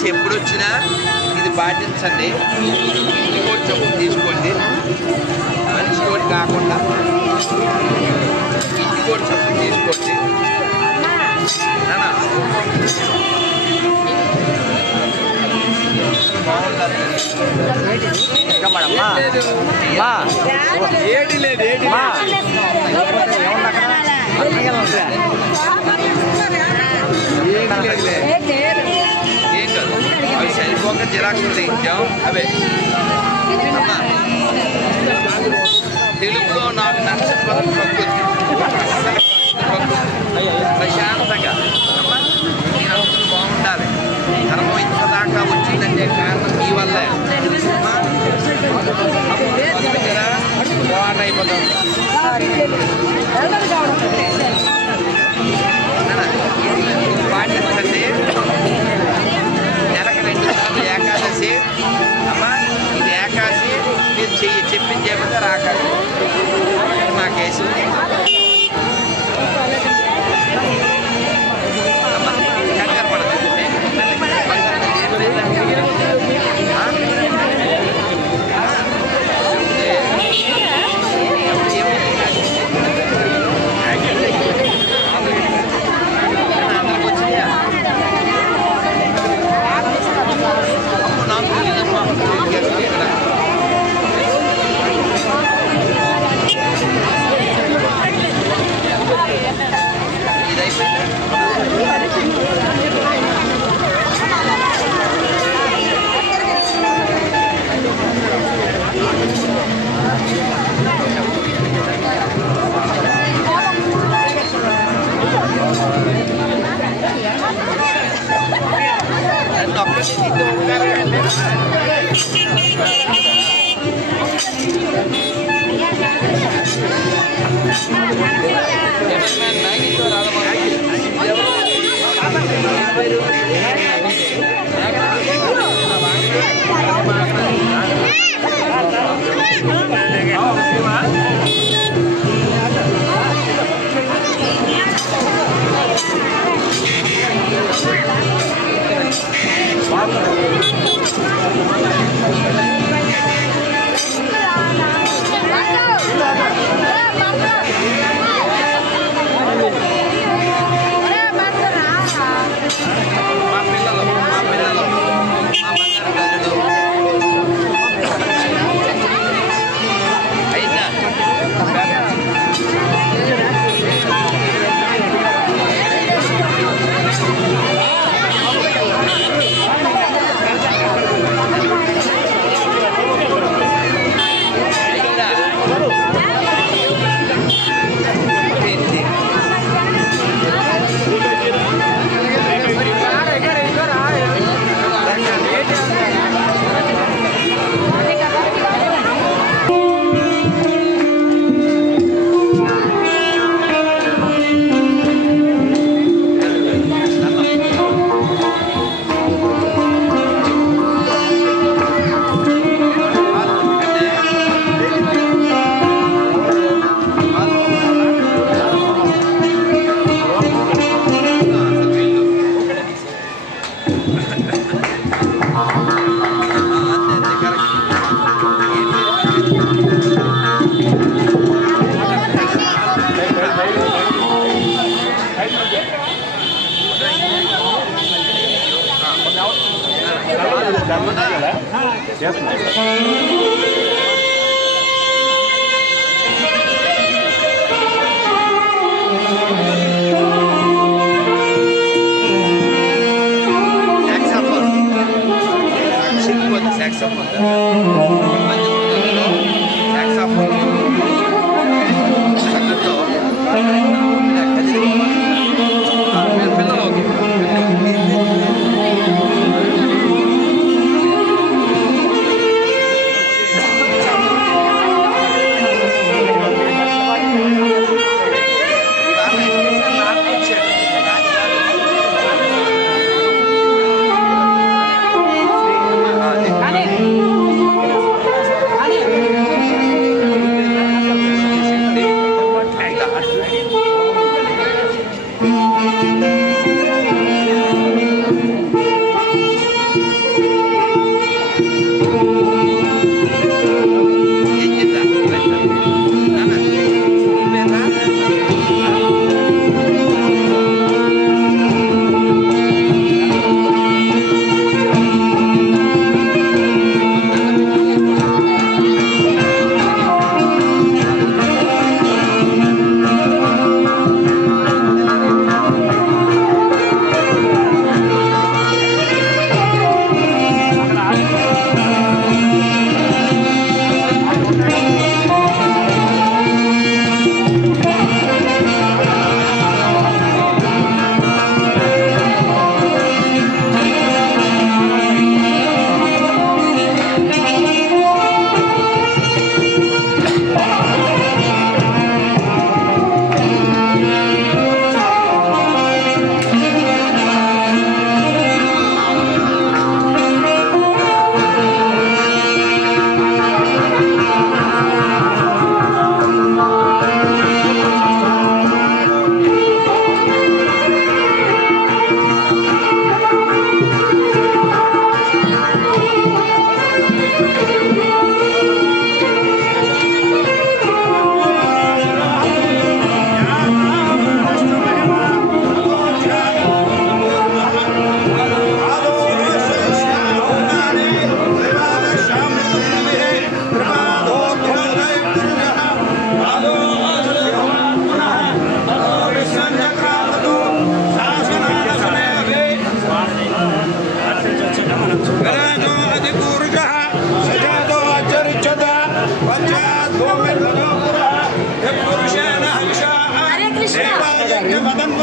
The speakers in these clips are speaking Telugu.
దయచేసి ఎప్పుడు వచ్చినా ఇది పాటించండి. ఇంటికోటి చొప్పున తీసుకోండి. మనిషి కోటి కాకుండా ఇంటికోటి చొప్పున తీసుకోండి. ఏడి లేదు ఏం కాదు. అవి సరిపోక జిరాక్స్ తెచ్చాం. అవే అమ్మా తెలుగులో నాకు నచ్చిన పదం ప్రకృతి. ప్రశాంతంగా అమ్మా నేను అందరూ బాగుండాలి. ధర్మం ఇంతదాకా వచ్చిందంటే కారణం మీ వల్లే. వాటర్ అయిపోతాం. పాటించండి. నెలకు 2 సార్లు ఏకాదశి. అమ్మా ఇది ఏకాదశి మీరు చెప్పింది చేయకపోతే రాకాలి మా కేసు. అమ్మా కంగారు పడదు.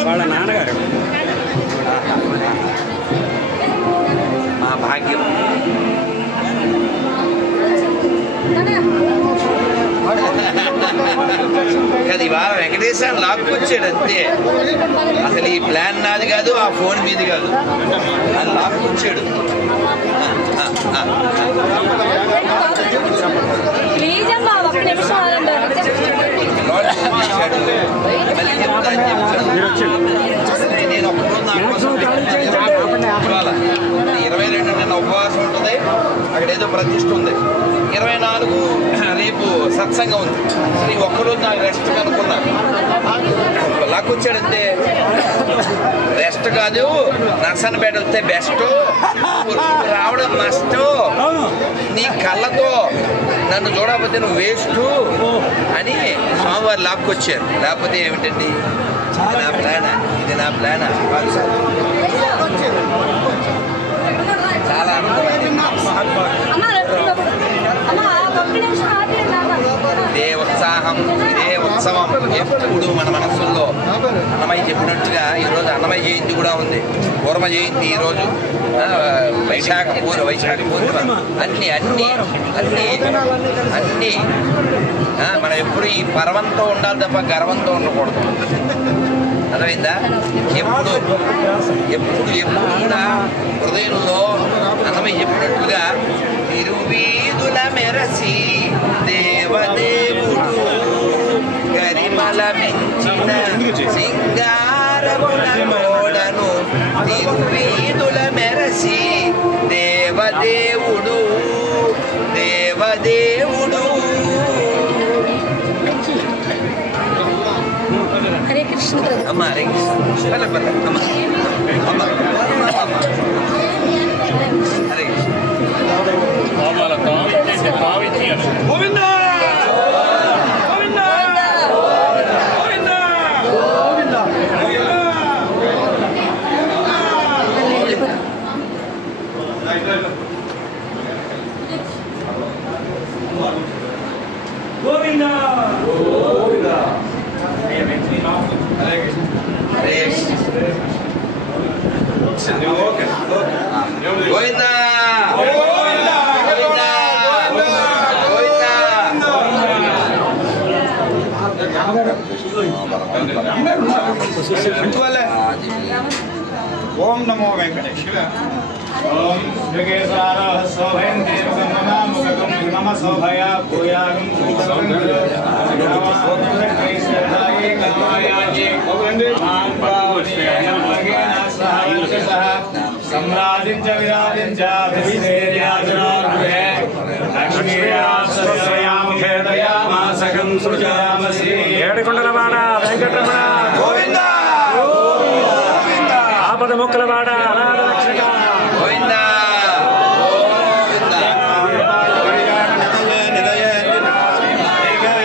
వాళ్ళ నాన్నగారు మా భాగ్యం. అది ఇవాళ వెంకటేశ్వర లాక్కొచ్చాడు అంతే. అసలు ఈ ప్లాన్ నాది కాదు, ఆ ఫోన్ మీది కాదు, అది లాక్కొచ్చాడు. నేను ఒక్కరోజు నా కోసం 22 నిన్న ఉపవాసం ఉంటుంది, అక్కడ ఏదో ప్రతిష్ఠ ఉంది. 24 రేపు సత్సంగం ఉంది. అసలు ఈ ఒక్కరోజు నాకు రెస్ట్ కనుక్కున్నాను. లాక్కొచ్చాడంతే. రెస్ట్ కాదు, నర్సన్నపేట వస్తే బెస్ట్, రావడం మస్ట్, నీ కళ్ళతో నన్ను చూడకపోతే నువ్వు వేస్ట్ అని స్వామివారు లాక్కొచ్చారు. లేకపోతే ఏమిటండి, ఇది నా ప్లానా, ఇది నా ప్లానా? చాలా ఇదే ఉత్సాహం, ఇదే ఉత్సవం ఎప్పుడు మన మనస్సుల్లో. అన్నమయ్య చెప్పినట్టుగా ఈరోజు అన్నమయ్య జయంతి కూడా ఉంది, పూర్వ జయంతి ఈరోజు, వైశాఖ పూర్ణిమ, అన్నీ అన్నీ అన్నీ అన్నీ మనం ఎప్పుడు ఈ పర్వంతో ఉండాలి తప్ప గర్వంతో ఉండకూడదు. అర్థమైందా? ఎప్పుడు ఎప్పుడు ఎప్పుడు కూడా హృదయంలో అన్నమయ్య చెప్పినట్లుగా తిరువీధుల మెరసి దేవదేవుడు గరిమల మించిన సింగారముల కోడను, తిరువీధుల మెరసి దేవదేవుడు దేవదేవుడు. హరే కృష్ణ. అమ్మ హరే కృష్ణ. పల్ల పల్ల అమ్మ అమ్మ హరే కృష్ణ. గోవింద ఓం నమో వెంకటేశ్వర. ఓం శ్రీకేశార శోభయం దేవం నమః నమ శోభయ భూయాగం శ్రీకేశాయ కమాయాజే సమ్రాజించ విరాజించ విశ్వేర్యాజనాగృహే లక్ష్మీయాసయాముఖేదయామాసకం సృజామసి. ఏడుకొండలవాడ వెంకటరమణ గోవింద ఆపద మొక్కలవాడ అనాథ రక్షక గోవింద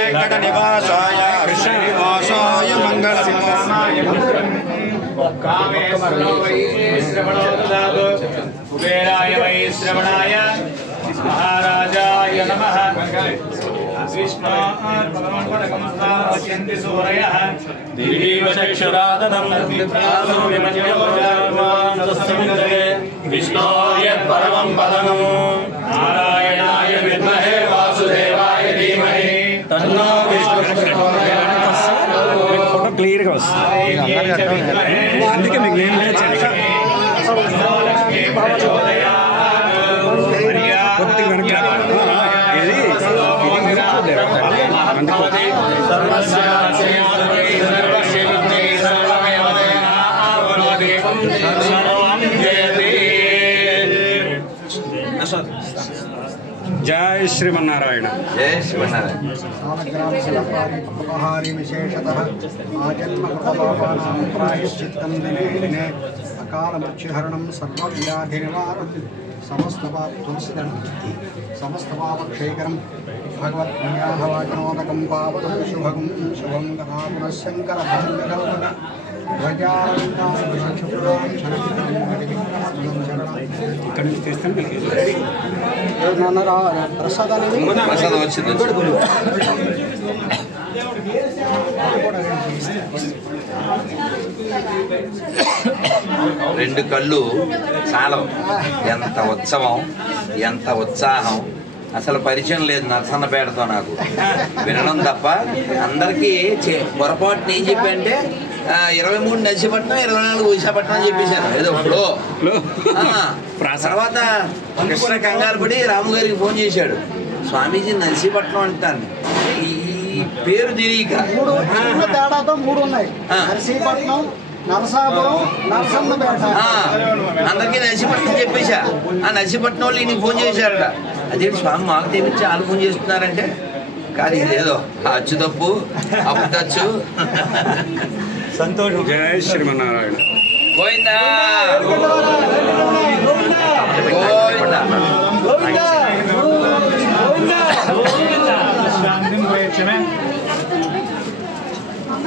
వెంకట నివాసాయ శ్రీనివాసాయ మంగళం. కుబేరాయ వై శ్రవణాయ మహారాజాయ నమః. విష్ణోర్పదమపదకంస్థాపయంతి సూరయః దివీవ చక్షురాదనం విప్రాసో విమజ్యోజామానతస్సముద్రే విష్ణోర్యత్పరమం పదం. నారాయణాయ విద్మహే వాసుదేవాయ ధీమహి తన్నో విష్ణుః ప్రచోదయాత్. ఫోటో క్లియర్గా వస్తుంది, అందుకే మీకు నేను లేచాను. కొద్ది వెనక ఇది జై శ్రీమన్నారాయణ. జై శ్రీమన్నారాయణ. విశేషతః ఆజన్మకృతపాపానాం ప్రాయశ్చిత్తం దినే దినే అకాల మృత్యుహరణం సర్వవ్యాధి నివారణం సమస్తపాపక్షేకరం భగవత్ప్రియాహవాచనోదకం పావనం శుభగం శుభం తథా పునఃశంకర భాంగకల్పన ఇక్కడ నుంచి తీస్తాను. ప్రసాదాన్ని ప్రసాదం వచ్చింది. రెండు కళ్ళు చాలా ఎంత ఉత్సవం, ఎంత ఉత్సాహం. అసలు పరిచయం లేదు నరసన్నపేటతో నాకు, వినడం తప్ప. అందరికీ పొరపాటు ఏం చెప్పంటే 23 నర్సీపట్నం, 24 విశాఖపట్నం అని చెప్పేశాను ఏదో ఫ్లో. తర్వాత కృష్ణ కంగారు పడి రాము గారికి ఫోన్ చేశాడు, స్వామీజీ నర్సీపట్నం అంటాను, ఈ పేరు తెలియక. తేడాతో 3 ఉన్నాయి, నర్సీపట్నం, నరసాపురం, నరసన్నపేట. అందరికీ నర్సీపట్నం చెప్పేశా. ఆ నర్సీపట్నం వాళ్ళు ఈయనకి ఫోన్ చేశారట. అదేంటి స్వామి మాకు తెప్పించి వాళ్ళు ఫోన్ చేస్తున్నారంటే, కానీ ఇదేదో అచ్చు తప్పు అప్పుడచ్చు. సంతోషం. జయ శ్రీమన్నారాయణ. గోవిందా గోవిందా.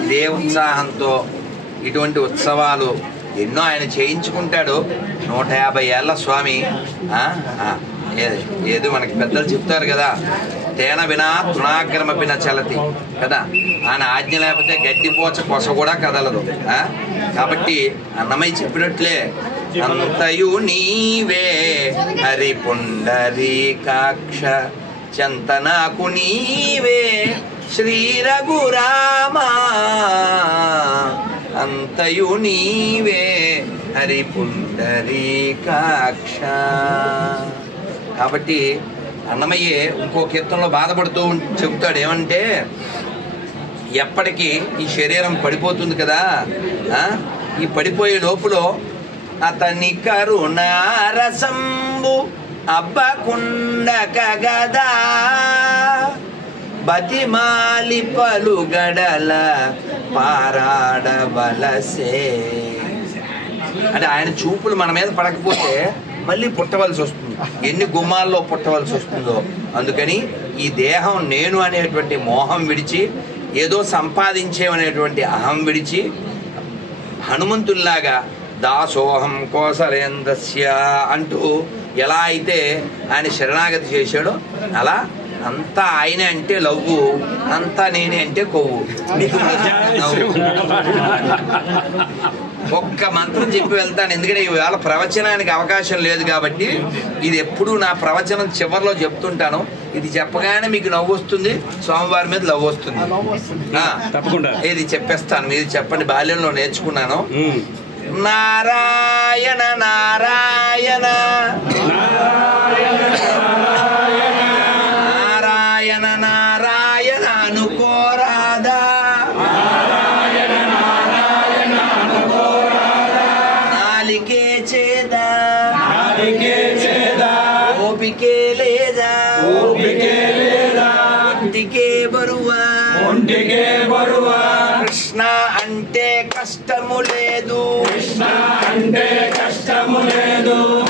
ఇదే ఉత్సాహంతో ఇటువంటి ఉత్సవాలు ఎన్నో ఆయన చేయించుకుంటాడు. 150 ఏళ్ళ స్వామి. ఏదో మనకి పెద్దలు చెప్తారు కదా, తేన వినా తృణాగ్రమపిన చలతి కదా. ఆయన ఆజ్ఞ లేకపోతే గడ్డిపోచ కొస కూడా కదలదు. కాబట్టి అన్నమయ్య చెప్పినట్లే అంతయు నీవే హరి పుండరీకాక్ష చంతనాకు నీవే శ్రీ రఘురామా అంతయు నీవే హరి పుండరీకాక్ష. కాబట్టి అన్నమయ్యే ఇంకో కీర్తనలో బాధపడుతూ చెబుతాడు ఏమంటే, ఎప్పటికీ ఈ శరీరం పడిపోతుంది కదా, ఈ పడిపోయే లోపులో అతని కరుణారసంబు అబ్బకుండక గదా బతిమాలి పలుగడల పారాడవలసే. అంటే ఆయన చూపులు మన మీద పడకపోతే మళ్ళీ పుట్టవలసి వస్తుంది, ఎన్ని గుమ్మాల్లో పుట్టవలసి వస్తుందో. అందుకని ఈ దేహం నేను అనేటువంటి మోహం విడిచి, ఏదో సంపాదించేమనేటువంటి అహం విడిచి, హనుమంతుల్లాగా దాసోహం కోసలేంద్రస్య అంటూ ఎలా అయితే ఆయన శరణాగతి చేశాడో, అలా అంతా ఆయనే అంటే లవ్వు, అంతా నేనే అంటే కొవ్వు. ఒక్క మంత్రం చెప్పి వెళ్తాను, ఎందుకంటే ఇవాళ ప్రవచనానికి అవకాశం లేదు కాబట్టి. ఇది ఎప్పుడు నా ప్రవచనం చివరిలో చెప్తుంటాను. ఇది చెప్పగానే మీకు నవ్వు వస్తుంది, స్వామివారి మీద లవ్ వస్తుంది. తప్పకుండా ఇది చెప్పేస్తాను, మీరు చెప్పండి. బాల్యంలో నేర్చుకున్నాను. నారాయణ నారాయణ నారాయణ నారాయణ అనుకోరాదా, నాలికే చేదా ఓపికే లేదా, ఒంటికే బరువా, కృష్ణ అంటే కష్టము లేదు,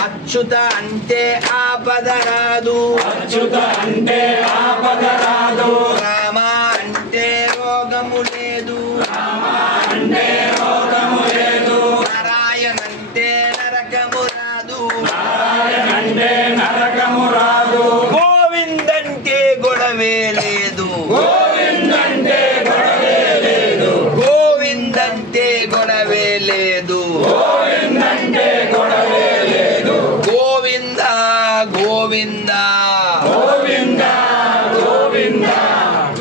అచ్యుత అంటే ఆపద రాదు, రామ అంటే రోగము లేదు, నారాయణ అంటే నరకము రాదు, గోవిందంటే గొడవే లేదు, గోవిందంటే గొడవే లేదు, గోవింద గోవింద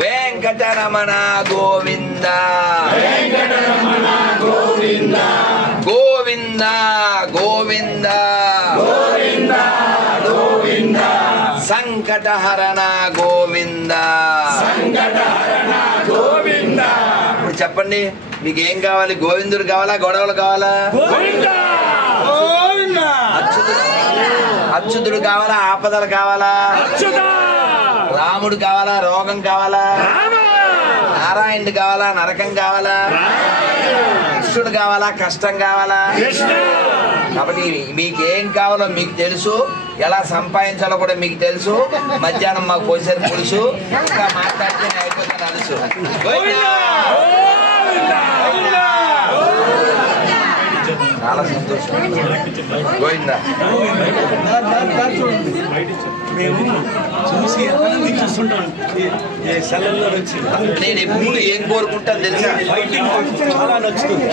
వెంకటరమణ గోవింద గోవింద గోవింద సంకటహరణ గోవింద. ఇప్పుడు చెప్పండి, మీకు ఏం కావాలి? గోవిందుడు కావాలా, గొడవలు కావాలా? అచ్యుతుడు కావాలా, ఆపదలు కావాలా? రాముడు కావాలా, రోగం కావాలా? నారాయణుడు కావాలా, నరకం కావాలా? కృష్ణుడు కావాలా, కష్టం కావాలా? కాబట్టి మీకేం కావాలో మీకు తెలుసు, ఎలా సంపాదించాలో కూడా మీకు తెలుసు. మధ్యాహ్నం మాకు పోసేది తెలుసు, ఇంకా మాట్లాడితే అయిపోతే తెలుసు. చాలా సంతోషం. గోవిందా. మేము చూసి చూస్తుంటాం, నేను ఎప్పుడు ఏం కోరుకుంటాను తెలుసా? చాలా నచ్చుతుంది.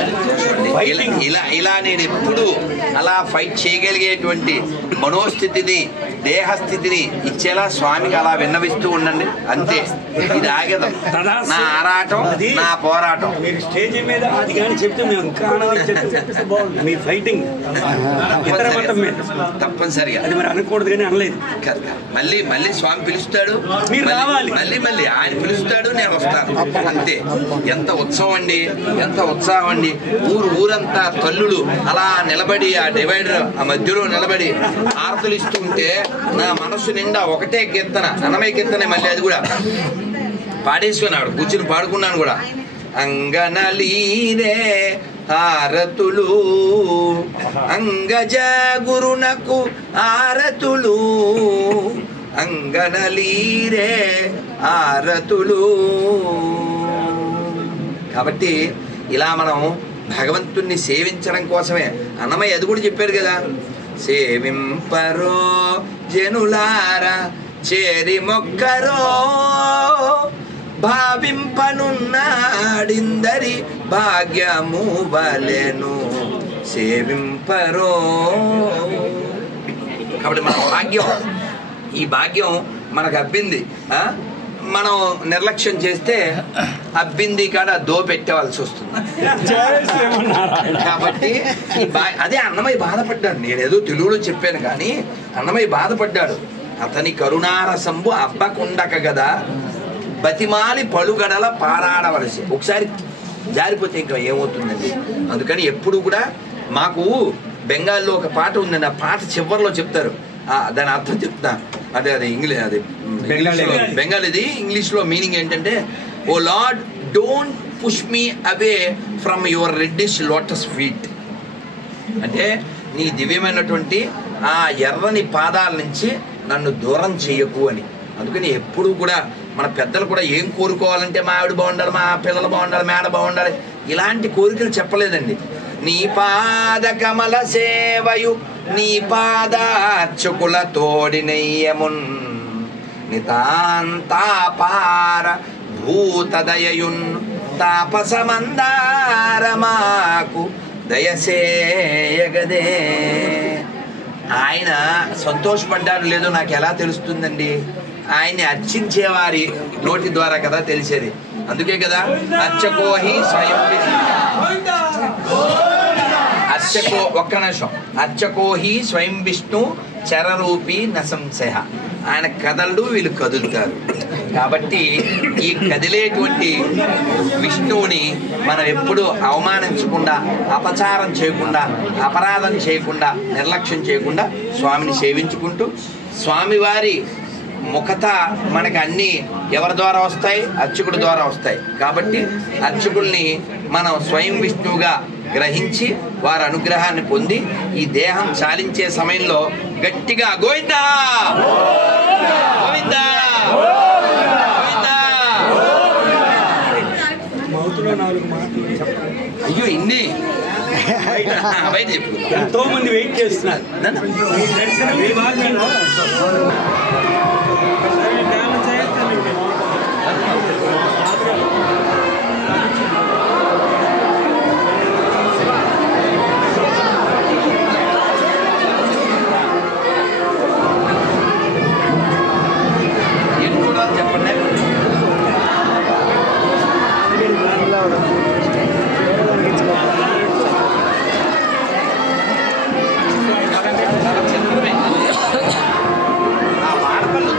ఇలా నేను ఎప్పుడు అలా ఫైట్ చేయగలిగేటువంటి మనోస్థితిని దేహస్థితిని ఇచ్చేలా స్వామికి అలా విన్నవిస్తూ ఉండండి. అంతే, ఇది ఆగదు. నా ఆరాటం, నా పోరాటం. మీరు స్టేజ్ మీద అది కానీ చెప్తే మేము ఇంకా మీ ఫైటింగ్ తప్పనిసరిగా అది మరి అనకూడదు కానీ అనలేదు. మళ్ళీ స్వామి పిలుస్తాడు, మీరు రావాలి. మళ్ళీ ఆయన పిలుస్తాడు, నేను వస్తాను. అంతే. ఎంత ఉత్సవం అండి, ఎంత ఉత్సాహం అండి. ఊరంతా తల్లులు అలా నిలబడి ఆ డివైడర్ ఆ మధ్యలో నిలబడి ఆరతులు ఇస్తుంటే నా మనస్సు నిండా ఒకటే కీర్తన, అన్నమయ్య కీర్తనే. మళ్ళీ అది కూడా పాడేసుకున్నాడు, కూర్చుని పాడుకున్నాను కూడా. అంగనలీరే హారతులు అంగజ గురునకు ఆరతులు, అంగనలీరే ఆరతులు. కాబట్టి ఇలా మనం భగవంతుణ్ణి సేవించడం కోసమే అన్నమయ్య అది కూడా చెప్పారు కదా. సేవింపరో జనులారా చేరి మొక్కరో, భావింపనున్నాడిందరి భాగ్యము వలెను సేవింపరో. కాబట్టి మన భాగ్యం, ఈ భాగ్యం మనకు అబ్బింది. మనం నిర్లక్ష్యం చేస్తే అబ్బింది కాడ దో పెట్టవలసి వస్తుంది. కాబట్టి అదే అన్నమయ్య బాధపడ్డాడు. నేనేదో తెలుగులో చెప్పాను కానీ అన్నమయ్య బాధపడ్డాడు. అతని కరుణారసంబు అబ్బకుండక గదా బతిమాలి పలుగడల పారాడవలసి. ఒకసారి జారిపోతే ఇంకా ఏమవుతుందండి. అందుకని ఎప్పుడు కూడా మాకు బెంగాల్లో ఒక పాట ఉందండి. ఆ పాట చివరిలో చెప్తారు, దాని అర్థం చెప్తా. అదే ఇంగ్లీష్, అది బెంగాలీది. ఇంగ్లీష్లో మీనింగ్ ఏంటంటే, O lord don't push me away from your reddish lotus feet. అంటే నీ దివ్యమైనటువంటి ఆ ఎర్రని పాదాల నుంచి నన్ను దూరం చెయ్యకు అని. అందుకని ఎప్పుడు కూడా మన పెద్దలు కూడా ఏం కోరుకోవాలంటే మా ఆవిడ బాగుండాలి, మా పిల్లలు బాగుండాలి, మేడ బాగుండాలి, ఇలాంటి కోరికలు చెప్పలేదండి. నీ పాద కమల సేవయు నీ పాదార్చకుల తోడినయ్యమున్ నితాంతాపార భూతదయయున్ తాపసమందారమాకు దయసేయగదే. ఆయన సంతోషపడ్డాడు లేదో నాకు ఎలా తెలుస్తుందండి? ఆయన్ని అర్చించేవారి నోటి ద్వారా కదా తెలిసేది. అందుకే కదా అర్చకోహి స్వయం ఒక్క నిమిషం. అర్చకోహి స్వయం విష్ణు చరరూపి నసంశయ. ఆయన కదలడు, వీళ్ళు కదులుతారు. కాబట్టి ఈ కదిలేటువంటి విష్ణువుని మనం ఎప్పుడూ అవమానించకుండా, అపచారం చేయకుండా, అపరాధం చేయకుండా, నిర్లక్ష్యం చేయకుండా స్వామిని సేవించుకుంటూ, స్వామివారి ముఖత మనకి అన్నీ ఎవరి ద్వారా వస్తాయి? అర్చకుడి ద్వారా వస్తాయి. కాబట్టి అర్చకుల్ని మనం స్వయం విష్ణువుగా గ్రహించి వారి అనుగ్రహాన్ని పొంది ఈ దేహం చాలించే సమయంలో గట్టిగా గోవిందా గోవిందా గోవిందా. అయ్యో ఇన్ని బయట చెప్పు. ఎంతో మంది వెయిట్ చేస్తున్నారు. చెప్పండి. ఆ వాడపల్లి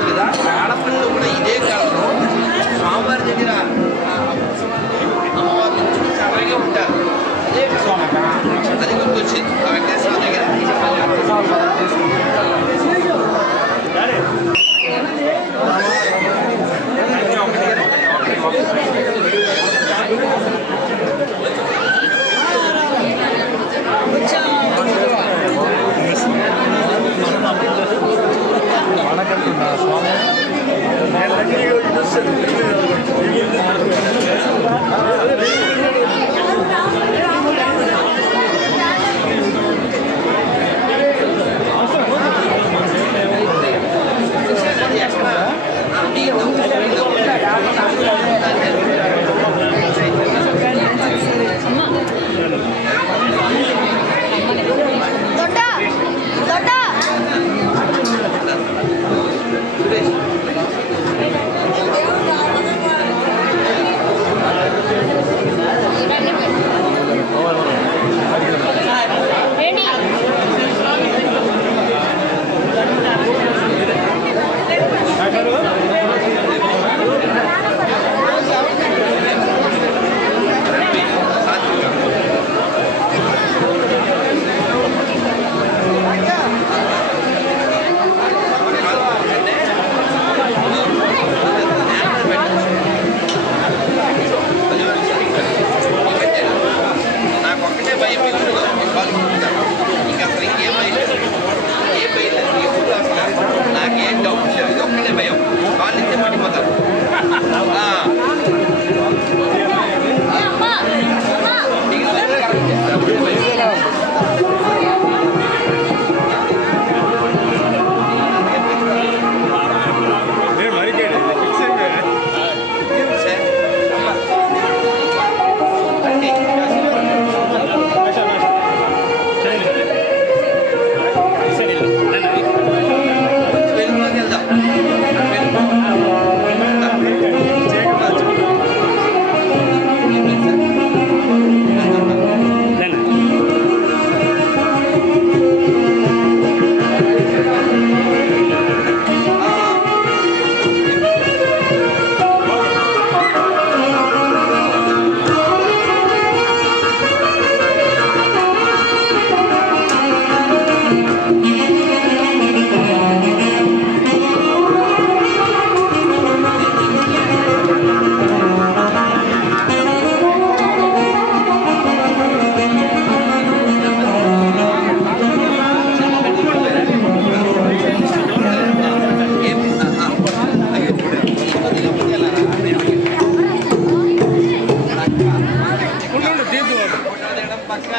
పక్క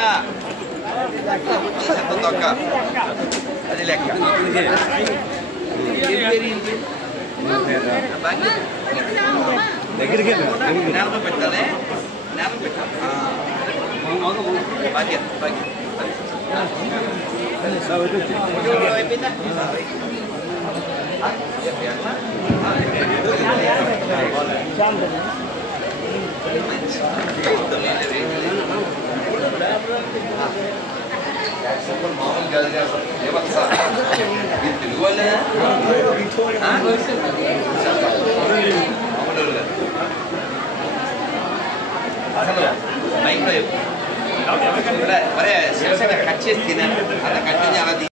తొక్క అది లెక్క దగ్గరికి నేల పెట్టాలి నేల పెట్టాలి బాధ్యత అయిపోయిందా మామూలు కాదు తెలుగు వాళ్ళే అసలు మైక్లో మరే శివసేన కట్ చేసి తిన్నాను అలా కట్ చేసి అలా